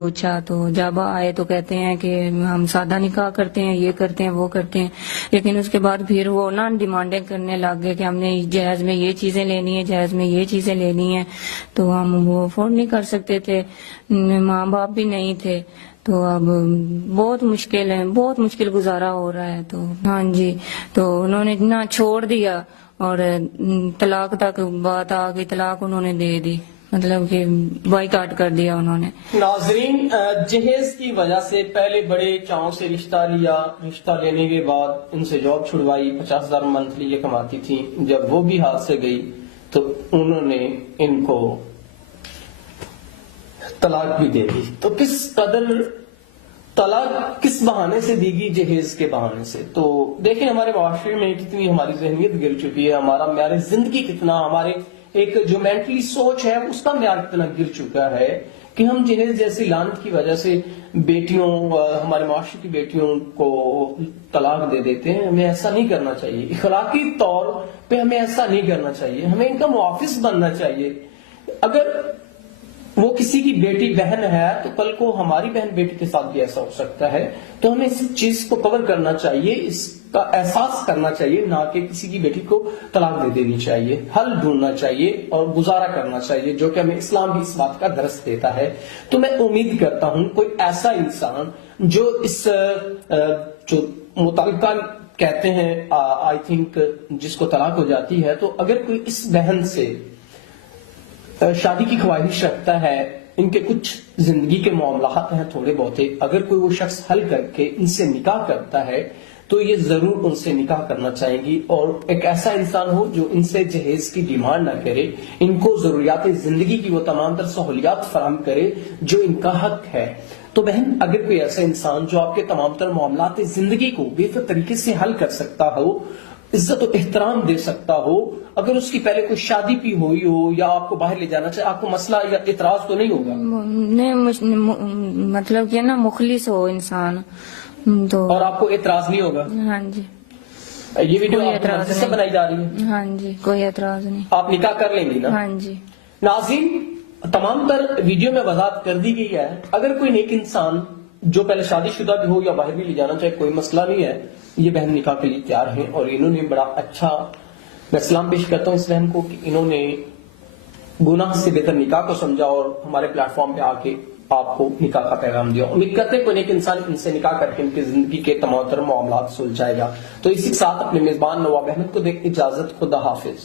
پوچھا تو جب آئے تو کہتے ہیں کہ ہم سادہ نکاح کرتے ہیں، یہ کرتے ہیں، وہ کرتے ہیں، لیکن اس کے بعد پھر وہ نا ڈیمانڈیں کرنے لگ گئے کہ ہم نے جہیز میں یہ چیزیں لینی ہے، جہیز میں یہ چیزیں لینی ہیں، تو ہم وہ افورڈ نہیں کر سکتے تھے، ماں باپ بھی نہیں تھے، تو اب بہت مشکل ہے، بہت مشکل گزارا ہو رہا ہے۔ تو ہاں جی، تو انہوں نے نہ چھوڑ دیا اور طلاق تک بات آ گئی، طلاق انہوں نے دے دی، مطلب کہ بائیکاٹ کر دیا انہوں نے۔ ناظرین، جہیز کی وجہ سے پہلے بڑے چاؤں سے رشتہ لیا، رشتہ لینے کے بعد ان سے جاب چھڑوائی، 50,000 منتھلی یہ کماتی تھی، جب وہ بھی ہاتھ سے گئی تو انہوں نے ان کو طلاق بھی دے دی۔ تو کس قدر طلاق کس بہانے سے دی گئی؟ جہیز کے بہانے سے۔ تو دیکھیں ہمارے معاشرے میں کتنی ہماری ذہنیت گر چکی ہے، ہمارا معیار زندگی کتنا، ہمارے ایک جو مینٹلی سوچ ہے اس کا معیار کتنا گر چکا ہے کہ ہم جہیز جیسی لعنت کی وجہ سے بیٹیوں، ہمارے معاشرے کی بیٹیوں کو طلاق دے دیتے ہیں۔ ہمیں ایسا نہیں کرنا چاہیے، اخلاقی طور پہ ہمیں ایسا نہیں کرنا چاہیے، ہمیں ان کا محافظ بننا چاہیے۔ اگر وہ کسی کی بیٹی بہن ہے تو کل کو ہماری بہن بیٹی کے ساتھ بھی ایسا ہو سکتا ہے، تو ہمیں اس چیز کو کور کرنا چاہیے، اس کا احساس کرنا چاہیے، نہ کہ کسی کی بیٹی کو طلاق دے دینی چاہیے، حل ڈھونڈنا چاہیے اور گزارا کرنا چاہیے، جو کہ ہمیں اسلام بھی اس بات کا درس دیتا ہے۔ تو میں امید کرتا ہوں کوئی ایسا انسان جو اس جو متعلقہ کہتے ہیں آئی تھنک جس کو طلاق ہو جاتی ہے، تو اگر کوئی اس بہن سے شادی کی خواہش رکھتا ہے، ان کے کچھ زندگی کے معاملات ہیں تھوڑے بہت، اگر کوئی وہ شخص حل کر کے ان سے نکاح کرتا ہے تو یہ ضرور ان سے نکاح کرنا چاہیں گی، اور ایک ایسا انسان ہو جو ان سے جہیز کی ڈیمانڈ نہ کرے، ان کو ضروریات زندگی کی وہ تمام تر سہولیات فراہم کرے جو ان کا حق ہے۔ تو بہن، اگر کوئی ایسا انسان جو آپ کے تمام تر معاملات زندگی کو بہتر طریقے سے حل کر سکتا ہو، عزت و احترام دے سکتا ہو، اگر اس کی پہلے کوئی شادی بھی ہوئی ہو یا آپ کو باہر لے جانا چاہے، آپ کو مسئلہ یا اعتراض تو نہیں ہوگا؟ نہیں، مطلب کہ نا مخلص ہو انسان تو، اور آپ کو اعتراض نہیں ہوگا؟ ہاں جی، یہ ویڈیو آپ کی مرضی سے بنائی جا رہی ہے؟ ہاں جی، کوئی اعتراض نہیں، آپ نکاح کر لیں گی نا؟ ہاں جی۔ ناظرین، تمام تر ویڈیو میں وضاحت کر دی گئی ہے، اگر کوئی نیک انسان جو پہلے شادی شدہ بھی ہو یا باہر بھی لے جانا چاہے، کوئی مسئلہ نہیں ہے، یہ بہن نکاح کے لیے تیار ہیں، اور انہوں نے بڑا اچھا، میں سلام پیش کرتا ہوں اس بہن کو کہ انہوں نے گناہ سے بہتر نکاح کو سمجھا اور ہمارے پلیٹ فارم پہ آ کے آپ کو نکاح کا پیغام دیا۔ امید کرتے ہیں کوئی نیک انسان ان سے نکاح کر کے ان کی زندگی کے تمام تر معاملات سلجھائے گا۔ تو اسی کے ساتھ اپنے میزبان نواب احمد کو دے اجازت، خدا حافظ۔